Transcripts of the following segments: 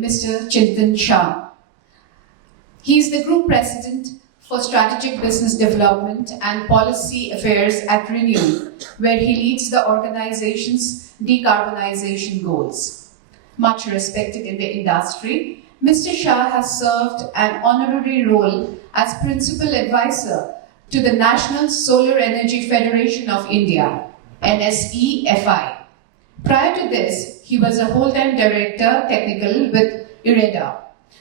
Mr. Chintan Shah. He is the Group President for Strategic Business Development and Policy Affairs at ReNew, where he leads the organization's decarbonization goals. Much respected in the industry, Mr. Shah has served an honorary role as Principal Advisor to the National Solar Energy Federation of India, NSEFI. Prior to this, he was a whole-time Director Technical with Urja,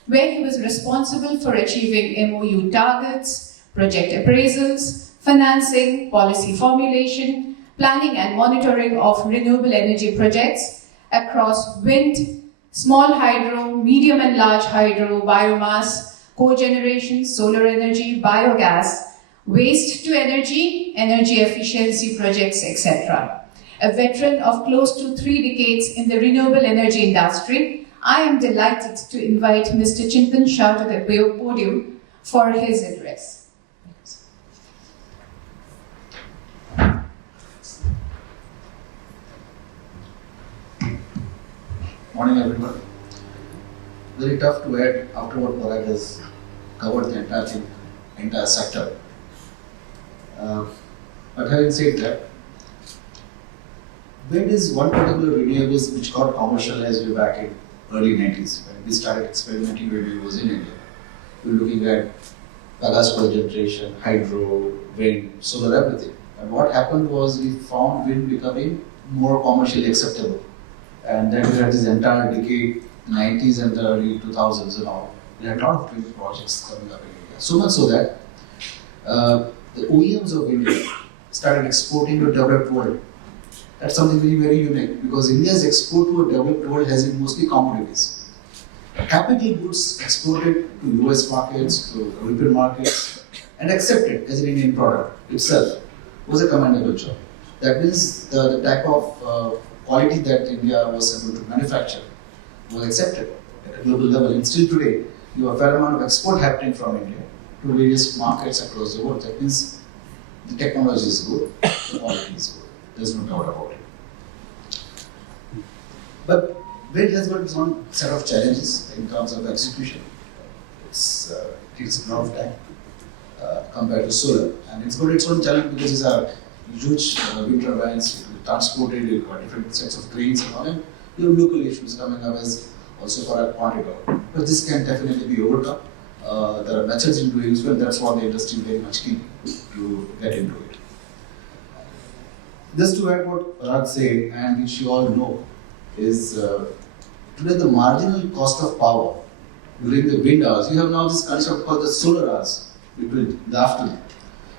where he was responsible for achieving MOU targets, project appraisals, financing, policy formulation, planning and monitoring of renewable energy projects across wind, small hydro, medium and large hydro, biomass, cogeneration, solar energy, biogas, waste to energy, energy efficiency projects, etc. A veteran of close to 3 decades in the renewable energy industry, I am delighted to invite Mr. Chintan Shah to the podium for his address. Morning everyone. Very tough to add after what Parag has covered the entire thing, entire sector. But having said that, wind is one particular renewables which got commercialized way back in early 90s when we started experimenting with renewables in India. We were looking at bagasse generation, hydro, wind, solar, everything. And what happened was we found wind becoming more commercially acceptable. And then we had this entire decade, 90s and the early 2000s and all. We had a lot of wind projects coming up in India. So much so that the OEMs of India started exporting to the developed world. That's something very, very unique because India's export to a developed world has been mostly commodities. Capital goods exported to US markets, to European markets, and accepted as an Indian product itself was a commendable job. That means the type of quality that India was able to manufacture was accepted at a global level. And still today, you have a fair amount of export happening from India to various markets across the world. That means the technology is good, the quality is good. There's no doubt about it. But wind has got its own set of challenges in terms of execution. It takes a lot of time compared to solar. And it's got its own challenge because these are huge wind turbines, it will be transported, you've got different sets of cranes and all, and you have local issues coming up as also for a quantity. But this can definitely be overcome. There are methods in doing so, and that's what the industry is very much keen to get into it. Just to add what Parag said, and which you all know, is today the marginal cost of power during the wind hours, you have now this concept called the solar hours between the afternoon.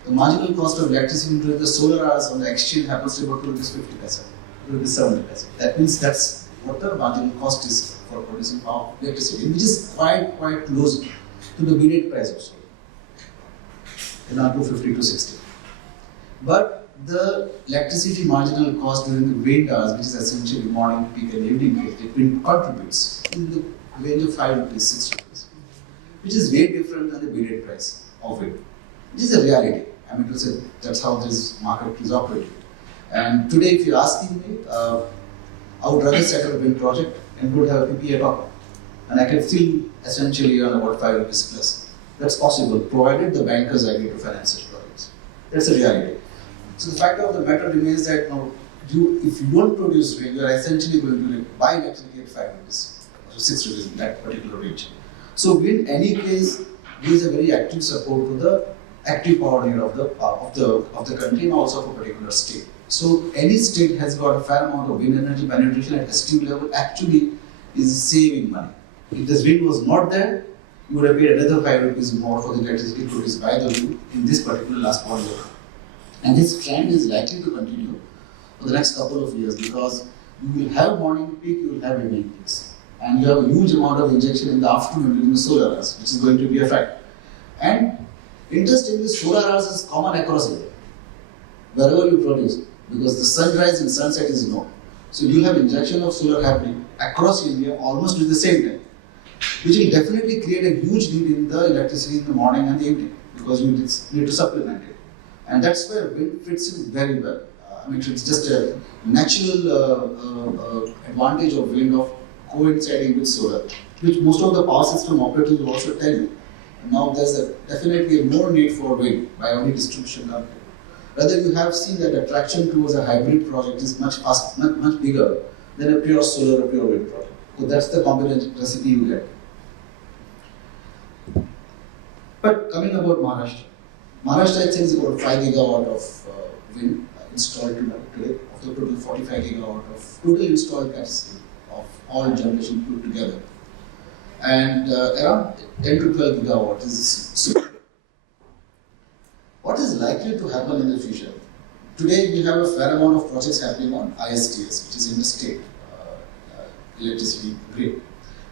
The marginal cost of electricity during the solar hours on the exchange happens to about 250 paisa, 270 paisa. That means that's what the marginal cost is for producing power electricity, which is quite close to the bid price of solar, around 250 to 60. But the electricity marginal cost during the wind hours, which is essentially morning peak and evening peak, it contributes in the range of 5 rupees, 6 rupees, which is very different than the bid price of it. This is a reality. I mean to say that's how this market is operating. And today, if you're asking me, I would rather set up a wind project and would have a PPA top up. And I can still essentially earn about 5 rupees plus. That's possible, provided the bankers agree to finance such projects. That's a reality. So the fact of the matter remains that if you don't produce wind, you are essentially going to buy electricity at 5 rupees or 6 rupees in that particular range. So wind, in any case, gives a very active support to the active power need of the country and also of a particular state. So any state has got a fair amount of wind energy penetration at STU level actually is saving money. If this wind was not there, you would have paid another 5 rupees more for the electricity produced by the wind in this particular last 1 year. And this trend is likely to continue for the next couple of years because you will have morning peak, you will have evening peaks. And you have a huge amount of injection in the afternoon during the solar hours, which is going to be a fact. And interestingly, solar hours is common across India, wherever you produce, because the sunrise and sunset is known. So you have injection of solar happening across India almost at the same time, which will definitely create a huge need in the electricity in the morning and the evening because you need to supplement it. And that's where wind fits in very well. I mean, it's just a natural advantage of wind of coinciding with solar. which most of the power system operators will also tell you. Now there's definitely more need for wind by only distribution company. Rather, you have seen that attraction towards a hybrid project is much bigger than a pure solar or pure wind project. So that's the combination recipe you get. But coming about Maharashtra, I think is about 5 gigawatt of wind installed today, of the total 45 gigawatt of total installed capacity of all generation put together. And around 10 to 12 gigawatt is solar. What is likely to happen in the future? Today we have a fair amount of projects happening on ISTS, which is interstate electricity grid,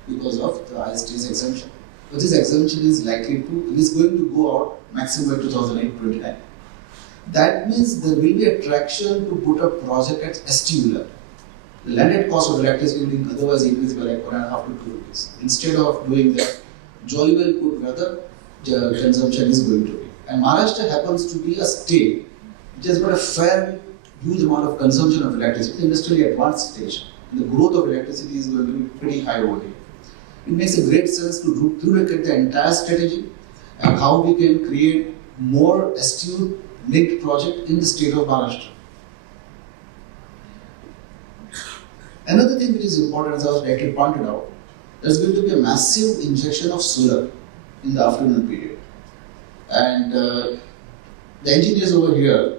because of the ISTS exemption. But this exemption is going to go out maximum by 2008-29. That means there will be attraction to put a project at STU-linked. The landed cost of electricity will otherwise increase by like 1.5 to 2 rupees. Instead of doing that, jolly well put where the consumption is going to be. And Maharashtra happens to be a state which has got a fair, huge amount of consumption of electricity, industrially advanced stage. And the growth of electricity is going to be pretty high over here. It makes a great sense to look at the entire strategy and how we can create more STU-linked project in the state of Maharashtra. Another thing which is important, as I was rightly pointed out, there's going to be a massive injection of solar in the afternoon period. And the engineers over here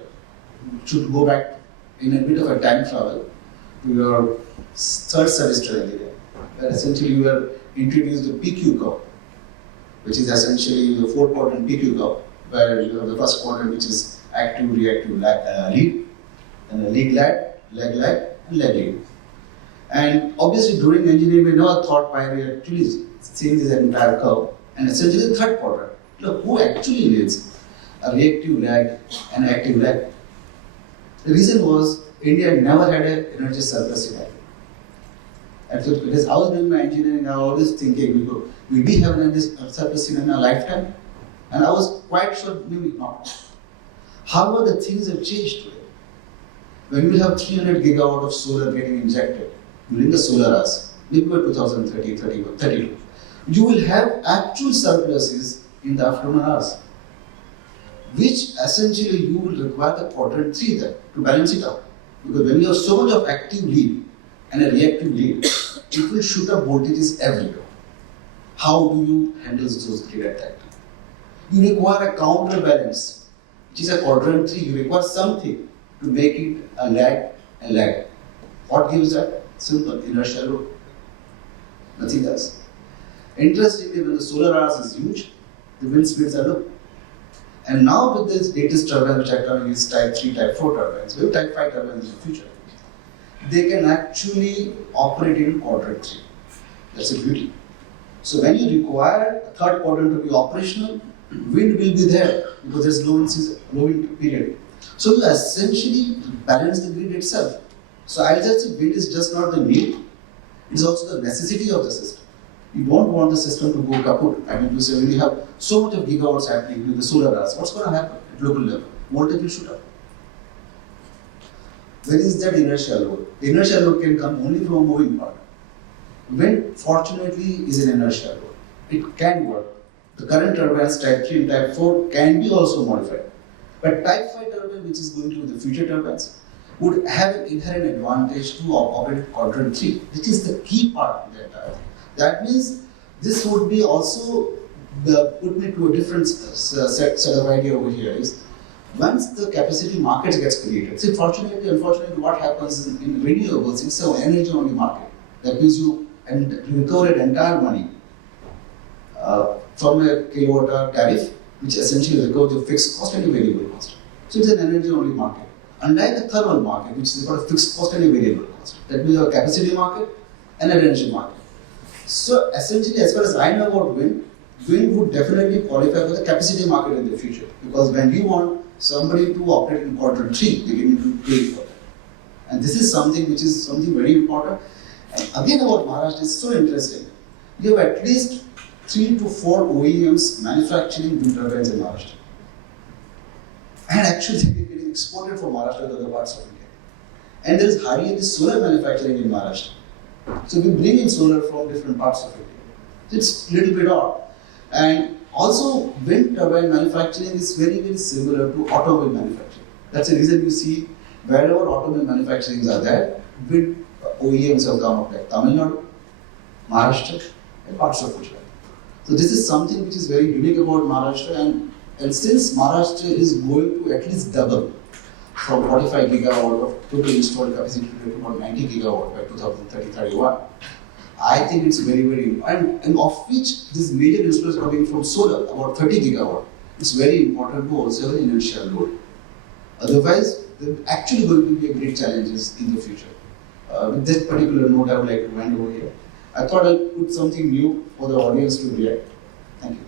should go back in a bit of a time travel to your third semester engineer, where essentially you are introduced the PQ curve, which is essentially the 4-quadrant PQ curve, where you have the first quadrant, which is active, reactive, lead, and a lead lag, and lag lead. And obviously during engineering we never thought why we actually seeing this entire curve, and essentially the third quadrant. Look, who actually needs a reactive lag and active lag? The reason was India never had an energy surplus in India. Actually, because I was doing my engineering, I was always thinking, will we have an energy surplus in our lifetime? And I was quite sure maybe not. However, the things have changed today. When we have 300 gigawatt of solar getting injected during the solar hours, maybe by 2030, 31, 32, you will have actual surpluses in the afternoon hours, which essentially you will require the quadrant 3 there to balance it out. Because when you have so much of active lead and a reactive lead, it will shoot up voltages everywhere. How do you handle those grid at that time? You require a counterbalance, which is a quadrant 3. You require something to make it a lag. What gives that? Simple, inertial load. Nothing else. Interestingly, when the solar hours is huge, the wind speeds are low. And now with this latest turbine which are coming is type 3, type 4 turbines, we have type 5 turbines in the future. They can actually operate in quadrant 3. That's a beauty. So when you require a third quadrant to be operational, wind will be there because there's low wind period. So you essentially balance the grid itself. So I'll just say wind is just not the need, it's also the necessity of the system. You don't want the system to go kaput. I mean, to say when you have so much of gigawatts happening with the solar hours, what's going to happen at local level? Voltage will shoot up. Where is that inertial load? The inertial load can come only from a moving part. Wind, fortunately, is an inertial load. It can work. The current turbines, type 3 and type 4, can be also modified. But type 5 turbine, which is going to be the future turbines, would have an inherent advantage to operate quadrant 3, which is the key part of the entire thing. That means this would be also put me to a different set of idea over here is once the capacity market gets created. See, unfortunately, what happens in renewables, it's an energy only market. That means you recover entire money from a kilowatt hour tariff, which essentially recovers your fixed cost and your variable cost. So it's an energy only market. Unlike a thermal market, which is got a fixed cost and a variable cost. That means a capacity market and an energy market. So essentially, as far as I know about wind would definitely qualify for the capacity market in the future. Because when you want somebody to operate in quadrant 3, they need to pay for that. And this is something very important. And again about Maharashtra, it's so interesting. You have at least 3 to 4 OEMs manufacturing wind turbines in Maharashtra. And actually, they're getting exported from Maharashtra to other parts of India. And there is hardly any solar manufacturing in Maharashtra. So we bring in solar from different parts of India. It's a little bit odd. And also, wind turbine manufacturing is very, very similar to automobile manufacturing. That's the reason you see wherever automobile manufacturing are there, wind OEMs have come up like Tamil Nadu, Maharashtra, and parts of Gujarat. So this is something which is very unique about Maharashtra, and since Maharashtra is going to at least double from 45 gigawatt of total installed capacity to about 90 gigawatt by 2030-31, I think it's very, very, and of which this major influence coming from solar, about 30 gigawatt. It's very important to also have an inertial load. Otherwise, there are actually going to be a great challenges in the future. With that particular note, I would like to hand over here. I thought I'll put something new for the audience to react. Thank you.